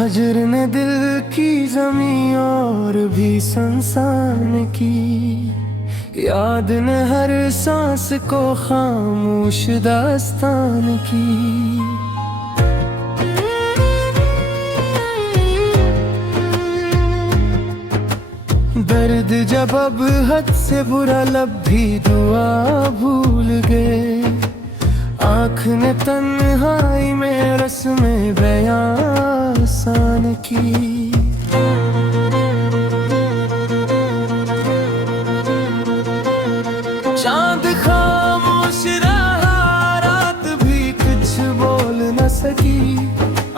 हजर ने दिल की जमी और भी संसान की, याद ने हर सांस को खामोश दास्तान की। दर्द जब अब हद से बुरा, लब भी दुआ भूल गए। आँख ने तन्हाई में रस्में बयां आसान की। चांद खामोश रहा, रात भी कुछ बोल न सकी।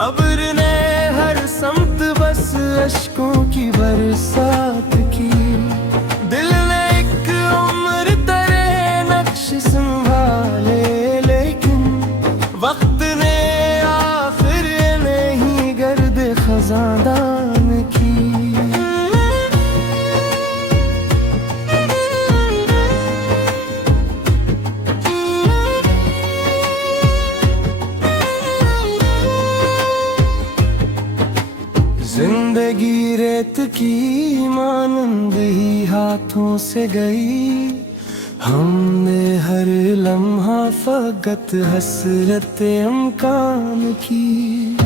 अब्र ने हर समत बस अश्कों की बरसात की। दिल ने एक उम्र तेरे नक्श संभाले, लेकिन वक्त ने आखिर नहीं गर्द खजादान की। जिंदगी रेत की मानंद ही हाथों से गई। हमने हर लम्हा फकत हसरत अमकान की।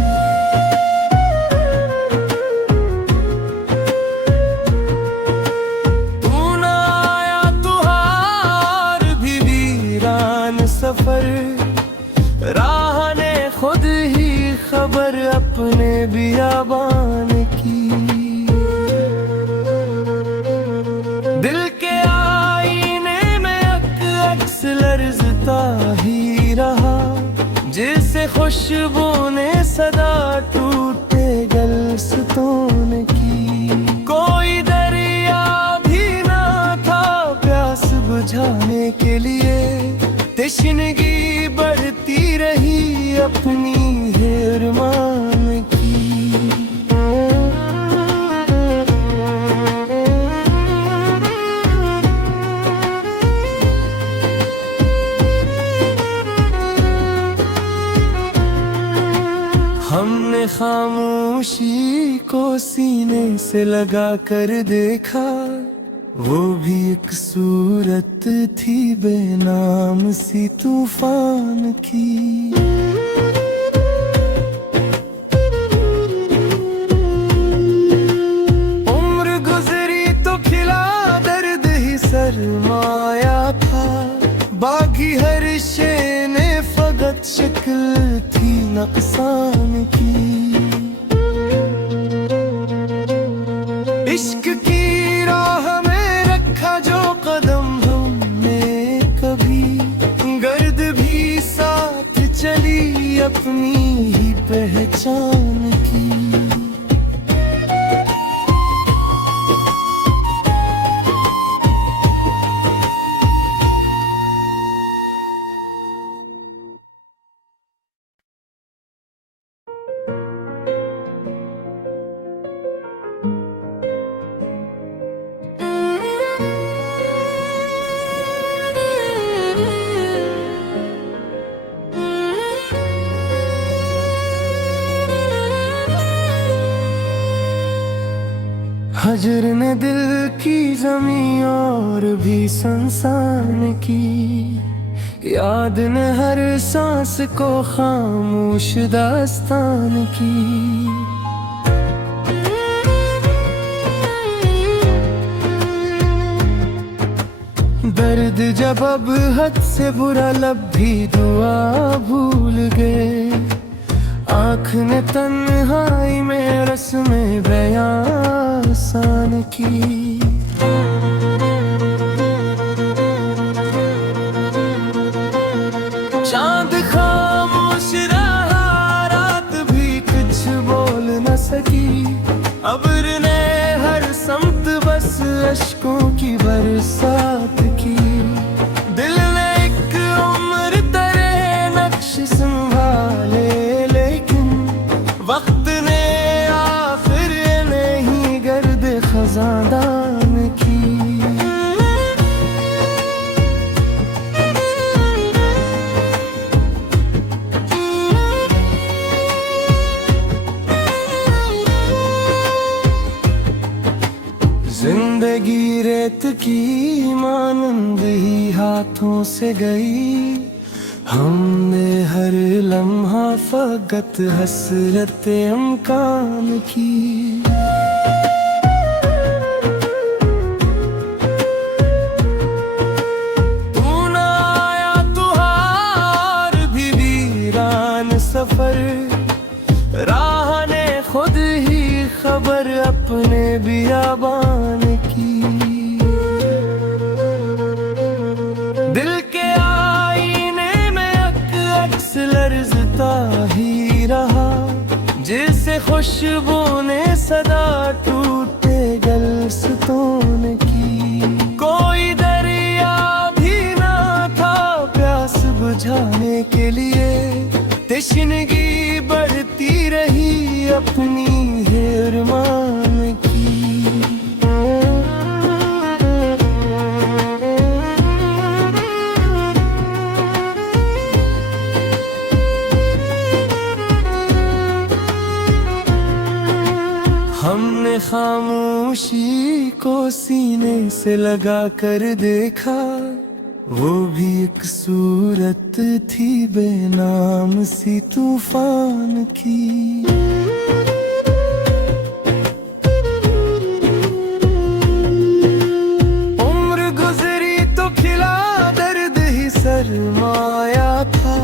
तू न आया तो हार भी वीरान सफर। राह ने खुद ही खबर अपने बियाबान की। दिल के आईने में अक्स लर्ज़ता ही रहा। जिसे खुशबू ने सदा टूटे गलस्तों की। कोई दरिया भी ना था प्यास बुझाने के लिए। तशनगी बढ़ती रही अपनी हिरमान की। हमने खामोशी को सीने से लगा कर देखा। वो भी एक सूरत थी बेनाम सी तूफान की। उम्र गुजरी तो खिला दर्द ही सरमाया था। बागी हर शे ने फकत शक्ल थी नुकसान की। इश्क की राह में रखा जो कदम हमने कभी। गर्द भी साथ चली अपनी ही पहचान की। हजर ने दिल की जमी और भी संसान की, याद ने हर सांस को खामोश दास्तान की। दर्द जब अब हद से बुरा, लब भी दुआ भूल गए। आँख ने तन्हाई में रस्में बयां आसान की। चांद खामोश रहा, रात भी कुछ बोल न सकी। अब्र ने हर समत बस अश्कों की बरसात की। दिल ने एक उम्र तेरे नक्श संभाले, लेकिन वक्त ने आखिर नहीं गर्द खजादान की। रेत की मानंद ही हाथों से गई। हमने हर लम्हा फकत हसरत अमकान की। तू न आया तो हार भी वीरान सफर, राह ने खुद ही खबर अपने बियाबान की। दिल के आईने में अक्स लर्ज़ता ही रहा, जिसे खुशबू ने सदा टूटे गलस्तों की। कोई दरिया भी ना था प्यास बुझाने के लिए, तशनगी बढ़ती रही अपनी हिरमान की। हमने खामोशी को सीने से लगा कर देखा, वो भी एक सूरत थी बेनाम सी तूफान की। उम्र गुजरी तो खिला दर्द ही सरमाया था,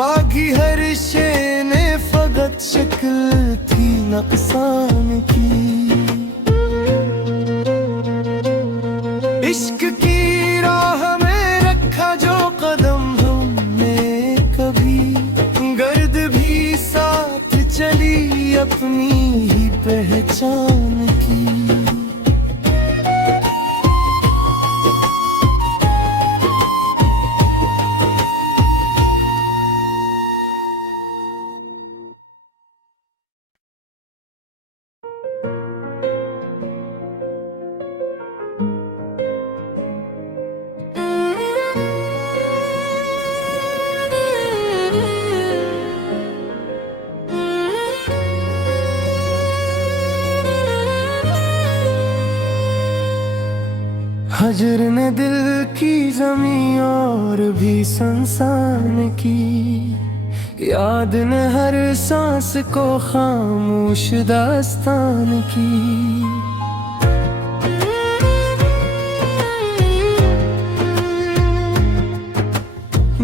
बागी हर शे ने फकत शक्ल थी नुकसान की। इश्क की राह में रखा जो कदम हमने कभी, गर्द भी साथ चली अपनी ही पहचान की। हजर ने दिल की जमी और भी संसान की, याद ने हर सांस को खामोश दास्तान की।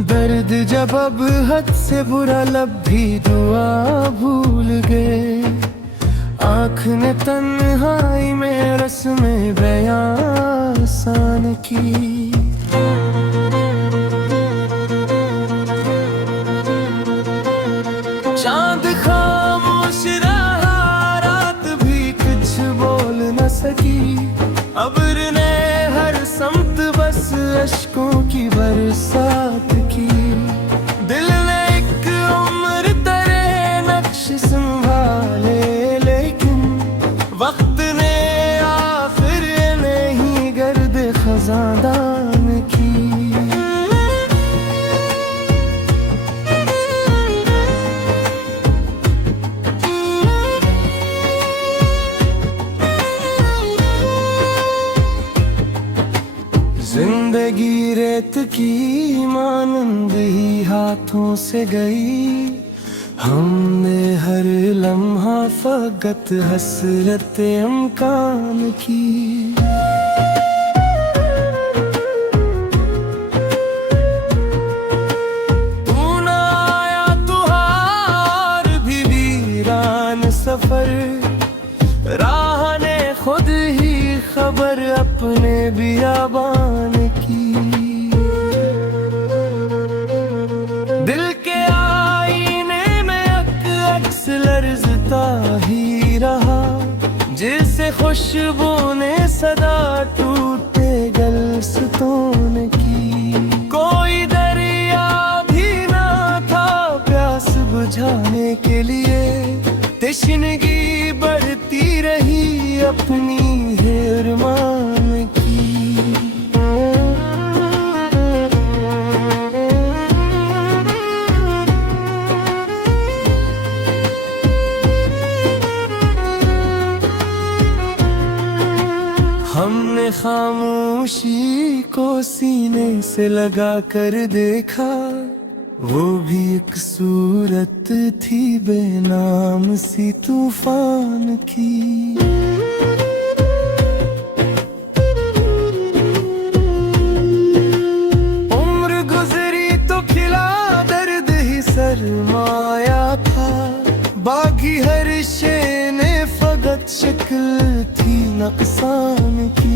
दर्द जब अब हद से बुरा लब भी दुआ भूल गए, आँख ने तन्हाई में रस्में बयां आसान की। चांद खामोश रहा, रात भी कुछ बोल न सकी। अब्र ने हर समत बस अश्कों की बरसात की। दिल ने एक उम्र तेरे नक्श संभाले, लेकिन वक्त ने आखिर नहीं गर्द खजादान की। जिंदगी रेत की मानंद ही हाथों से गई। हमने हर लम्हा फकत हसरत अमकान की। तू न आया तो हार भी वीरान सफर, राह ने खुद ही खबर अपने बियाबान की। दिल के आईने में अक्स लर्ज़ता ही रहा, जिसे खुशबू ने सदा टूटे गलस्तों की। कोई दरिया भी ना था प्यास बुझाने के लिए, तशनगी बढ़ती रही अपनी हिरमान की। हमने खामोश से लगा कर देखा, वो भी एक सूरत थी बेनाम सी तूफान की। उम्र गुजरी तो खिला दर्द ही सरमाया था, बागी हर शे ने फकत शक्ल थी नुकसान की।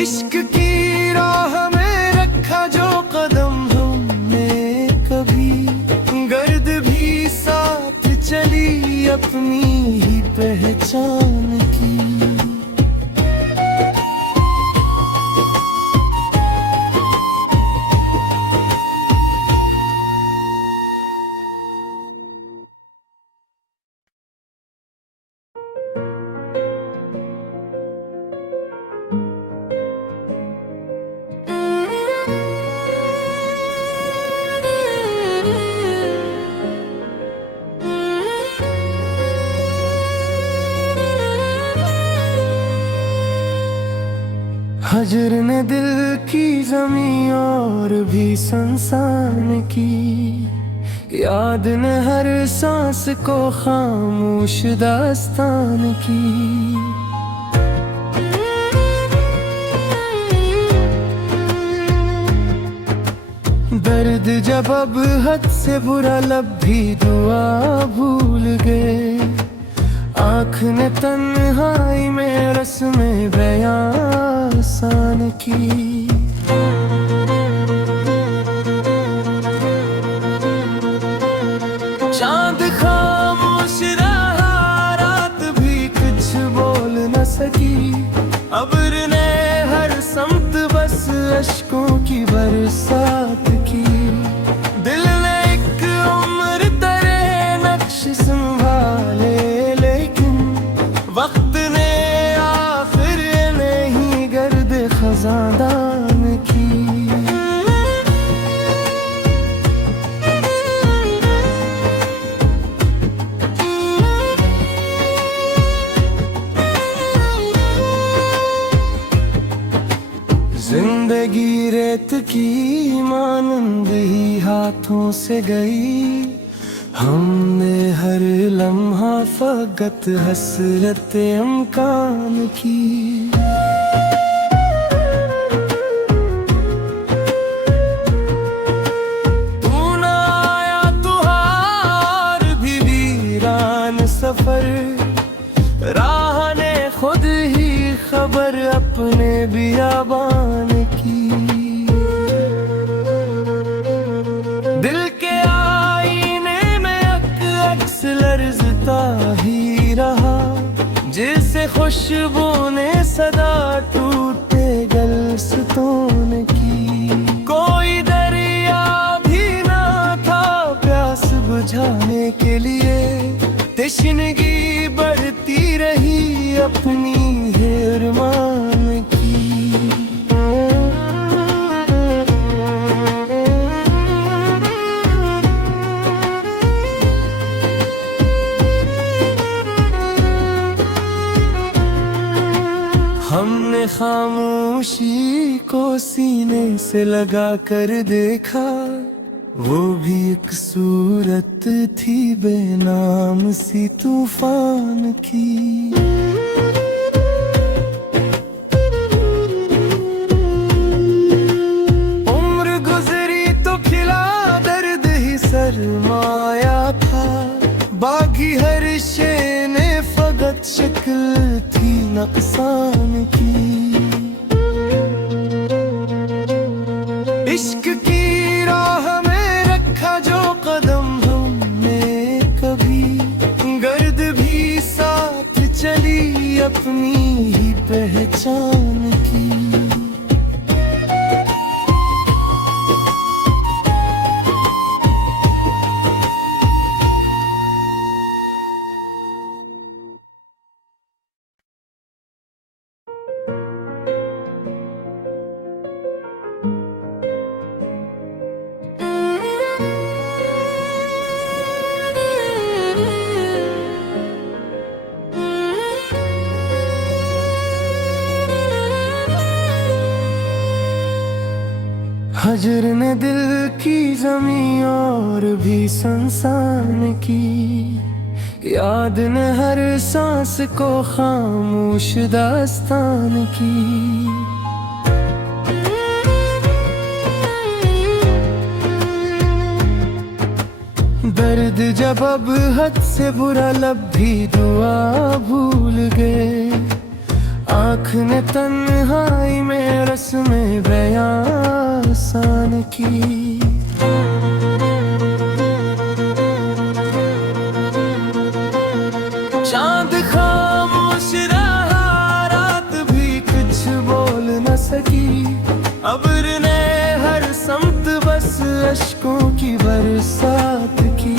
इश्क की राह में रखा जो कदम हमने कभी, गर्द भी साथ चली अपनी ही पहचान की। हजर ने दिल की जमी और भी संसान की, याद ने हर सांस को खामोश दास्तान की। दर्द जब अब हद से बुरा लब भी दुआ भूल गए, आँख ने तन्हाई में रस्में बयां आसान की। चांद खामोश रहा, रात भी कुछ बोल न सकी, अब्र ने हर समत बस अश्कों की बरसात की। दिल ने एक उम्र तेरे नक्श संभाले, वक्त ने आखिर नहीं गर्द खजादान की। जिंदगी रेत की मानंद ही हाथों से गई, हमने हर लम्हा फकत हसरत अमकान की। तू ना आया तो हार भी वीरान सफर, राह ने खुद ही खबर अपने बियाबान की। दिल के लर्ज़ता ही रहा, जिसे खुशबू ने सदा टूटे गलस्तों की। कोई दरिया भी ना था प्यास बुझाने के लिए, तशनगी बढ़ती रही अपनी हिरमान की। हमने खामोशी को सीने से लगा कर देखा, वो भी एक सूरत थी बेनाम सी तूफान की। उम्र गुजरी तो खिला दर्द ही सरमाया था, बागी हर शे ने फकत शक्ल थी नुकसान की। इश्क की राह में रखा जो कदम हमने कभी, गर्द भी साथ चली अपनी ही पहचान की। हजर ने दिल की जमी और भी संसान की, याद ने हर सांस को खामोश दास्तान की। दर्द जब अब हद से बुरा लब भी दुआ भूल गए, आँख ने तन्हाई में रस्में बयां आसान की। चांद खामोश रहा, रात भी कुछ बोल न सकी। अब्र ने हर समत बस अश्कों की बरसात की।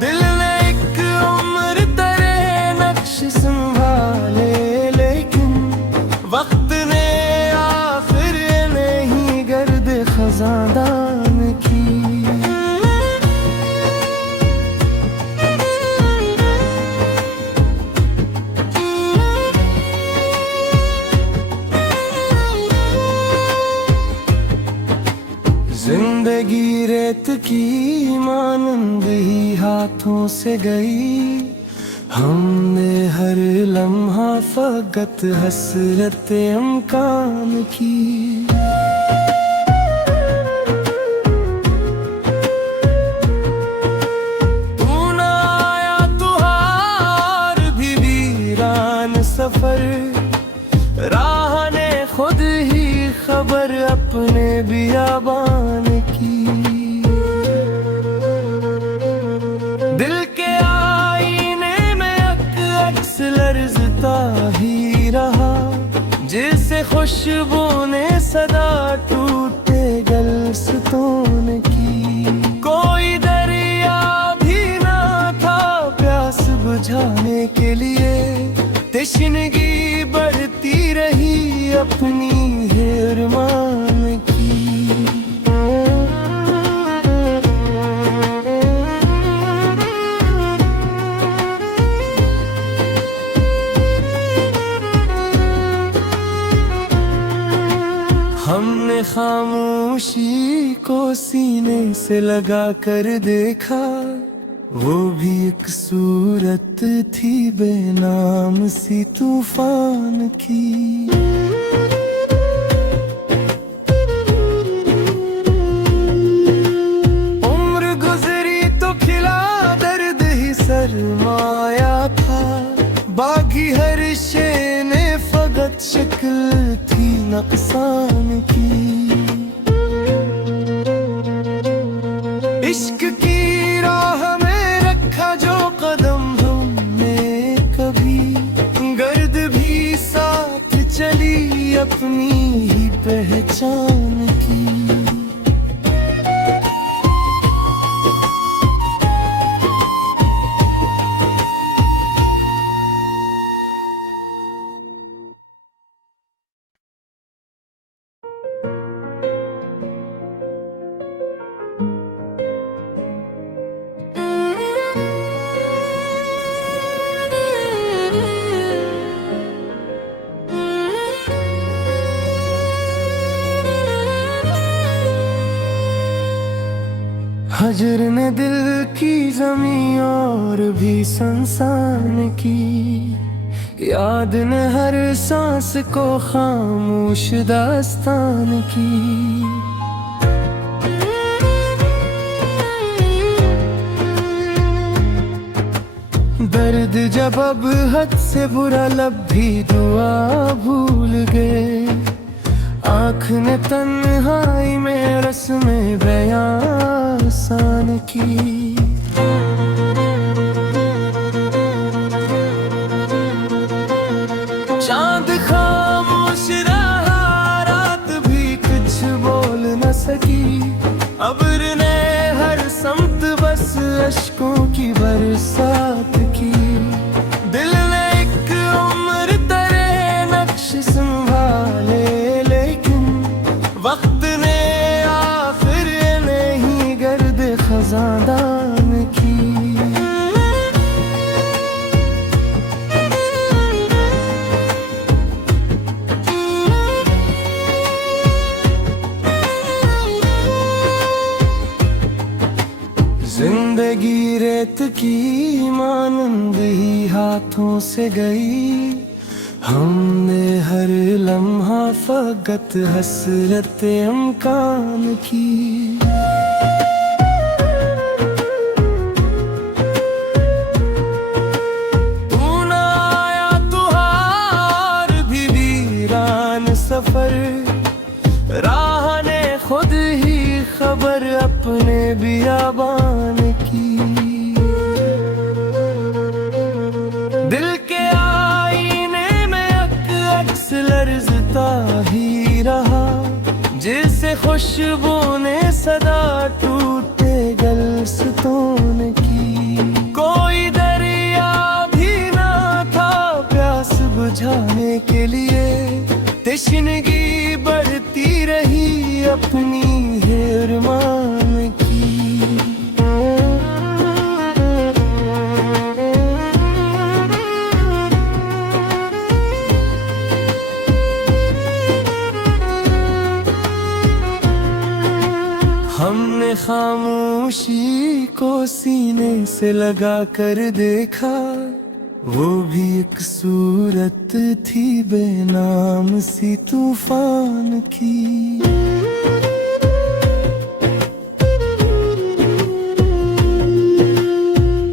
दिल ने एक उम्र तेरे नक्श संभाले, लेकिन वक्त ने आखिर नहीं गर्द खजादान की। जिंदगी रेत की मानंद ही हाथों से गई, हमने हर लम्हा फकत हसरत अमकान की। तू ना आया तो हार भी वीरान सफर, राह ने खुद ही खबर अपने बियाबान की। दिल के आईने में अक्स लर्जता ही रहा, जिसे खुशबू ने सदा टूटे गलस्तों की। कोई दरिया भी ना था प्यास बुझाने के लिए, तशनगी बढ़ती रही अपनी हिरमान की। हमने खामोशी को सीने से लगा कर देखा, वो भी एक सूरत थी बेनाम सी तूफान की। उम्र गुजरी तो खिला दर्द ही सरमाया था, बागी हर शे ने फकत शक्ल थी नुकसान की। इश्क की राह में रखा जो कदम हमने कभी, गर्द भी साथ चली अपनी ही पहचान की। हजर ने दिल की जमी और भी संसान की, याद ने हर सांस को खामोश दास्तान की। दर्द जब अब हद से बुरा लब भी दुआ भूल गए, आँख ने तन्हाई में रस्में बयां आसान की। चांद खामोश रहा, रात भी कुछ बोल न सकी। अब्र ने हर समत बस अश्कों की बरसात की। दिल ने एक उम्र तेरे नक्श संभाले, लेकिन वक्त ने आखिर नहीं गर्द खजादान की। रेत की मानंद ही हाथों से गई, हमने हर लम्हा फकत हसरत अमकान की। तू ना आया तो हार भी वीरान सफर, राह ने खुद ही खबर अपने बियाबान की। दिल के आईने में अक्स लर्जता ही रहा, जिसे खुशबू ने सदा टूटे गलस्तों की। कोई दरिया भी ना था प्यास बुझाने के लिए, तशनगी बढ़ती रही अपनी हिरमान की। हमने खामोशी को सीने से लगा कर देखा, वो भी एक सूरत थी बेनाम सी तूफान की।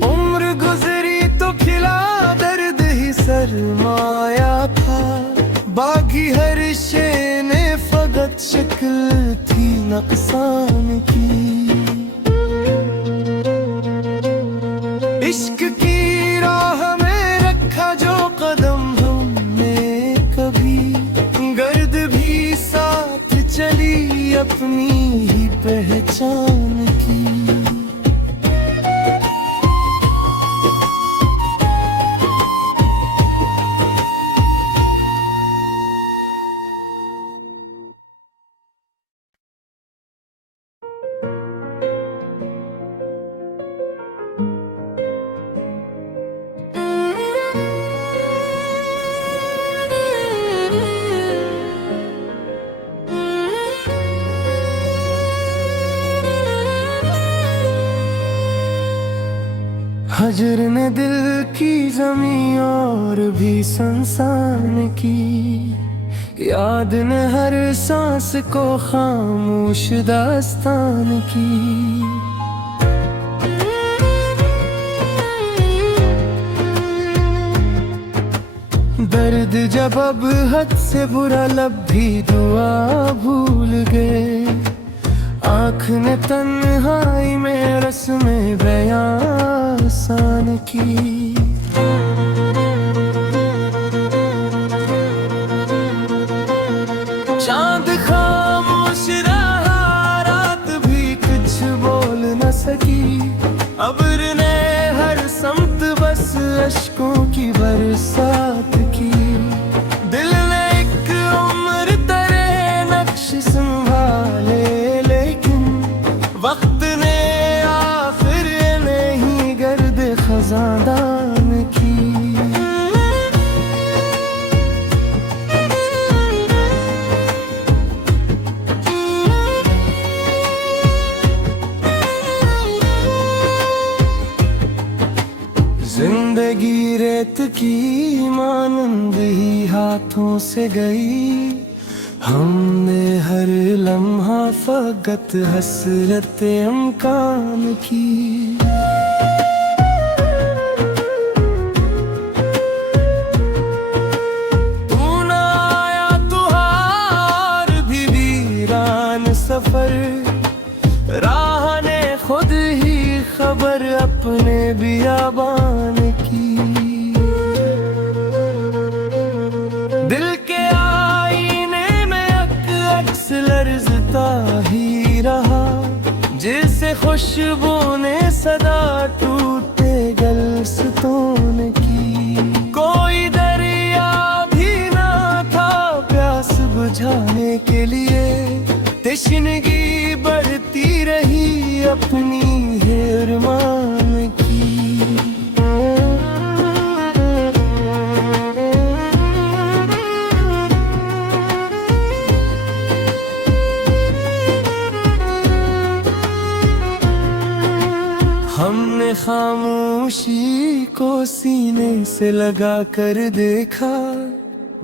उम्र गुजरी तो खिला दर्द ही सरमाया था, बागी हर शे ने फकत शक्ल थी नक्सान की। इश्क की राह में रखा जो कदम हमने कभी, गर्द भी साथ चली अपनी ही पहचान की। हजर ने दिल की ज़मीं और भी संसान की, याद ने हर सांस को खामोश दास्तान की। दर्द जब अब हद से बुरा लब भी दुआ भूल गए, आँख ने तन्हाई में रस्में बयां आसान की। चांद खामोश रहा, रात भी कुछ बोल न सकी, अब्र ने हर समत बस अश्कों की बरसात की। दिल ने एक उम्र तेरे नक्श संभाले, लेकिन वक्त ने आखिर नहीं गर्द खजादान की। जिंदगी रेत की मानंद ही हाथों से गई, हमने हर लम्हा फकत हसरत अमकान की। तू ना आया तो हार भी वीरान सफर, राह ने खुद ही खबर अपने बियाबान की। दिल के आईने में अक्स लर्जता ही रहा, जिसे खुशबू ने सदा टूटे गलस्तों की। कोई दरिया भी ना था प्यास बुझाने के लिए, तशनगी बढ़ती रही अपनी हिरमान की। हमने हमने खामोशी को सीने से लगा कर देखा,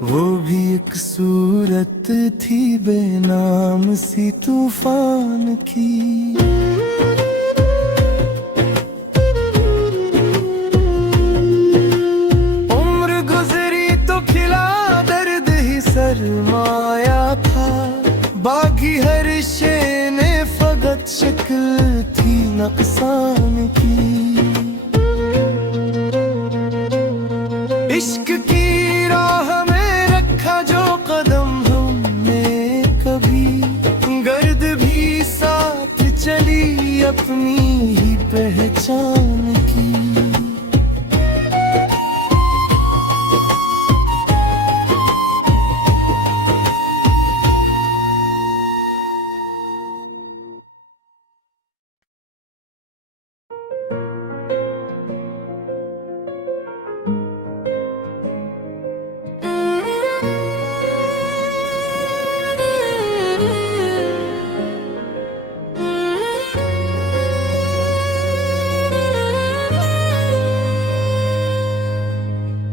वो भी एक सूरत थी बेनाम सी तूफान की। उम्र गुजरी तो खिला दर्द ही सरमाया था, बागी हर शे ने फकत शक्ल थी नुकसान की। इश्क की राह में रखा जो कदम हमने कभी, गर्द भी साथ चली अपनी ही पहचान की।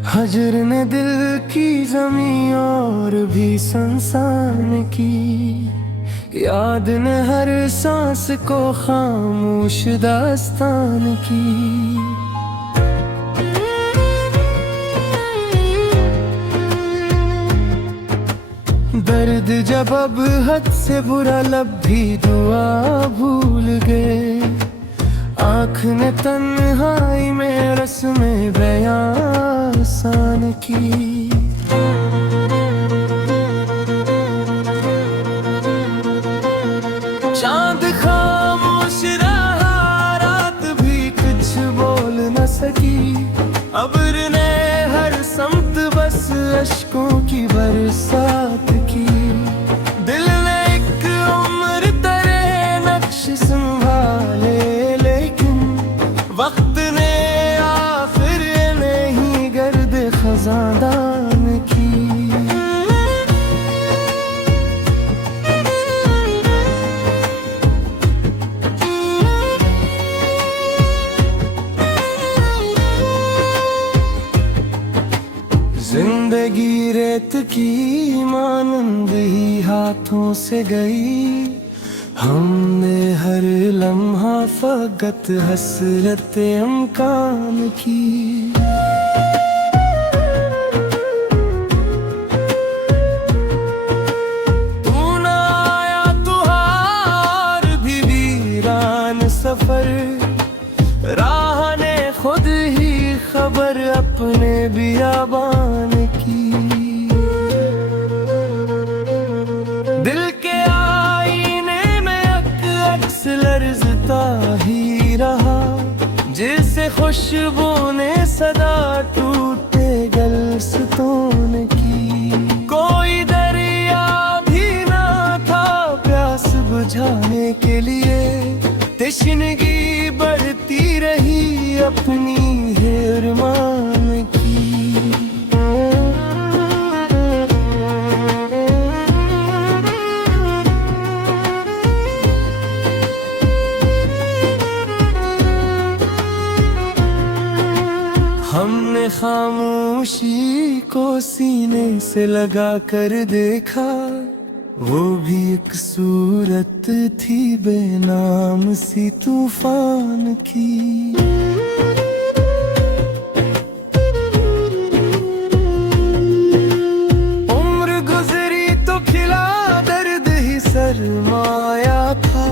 हजर ने दिल की जमी और भी संसान की, याद ने हर सांस को खामोश दास्तान की। दर्द जब अब हद से बुरा लब भी दुआ भूल गए, आँख ने तन्हाई में रस्में बयां आसान की। चांद खामोश रहा, रात भी कुछ बोल न सकी, अब्र ने हर समत बस अश्कों की बरसात की। दिल ने एक उम्र तेरे नक्श संभाले, लेकिन वक्त ने आखिर नहीं गर्द खजादान की। जिंदगी रेत की मानंद ही हाथों से गई, हमने हर लम्हा फकत हसरत अमकान की। तू न आया तो हार भी वीरान सफर, राह ने खुद ही खबर अपने बियाबान की। दिल के आईने में अक्स लर्जता ही रहा, जिसे खुशबू ने सदा टूटे गलस्तों की। कोई दरिया भी ना था प्यास बुझाने के लिए, तशनगी बढ़ती रही अपनी हिरमान की। हमने खामोशी को सीने से लगा कर देखा, वो भी एक सूरत थी बेनाम सी तूफान की। उम्र गुजरी तो खिला दर्द ही सरमाया था,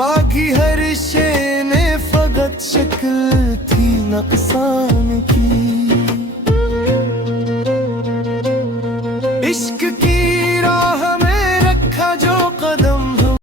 बागी हर शे ने फकत शक्ल थी नुकसान की।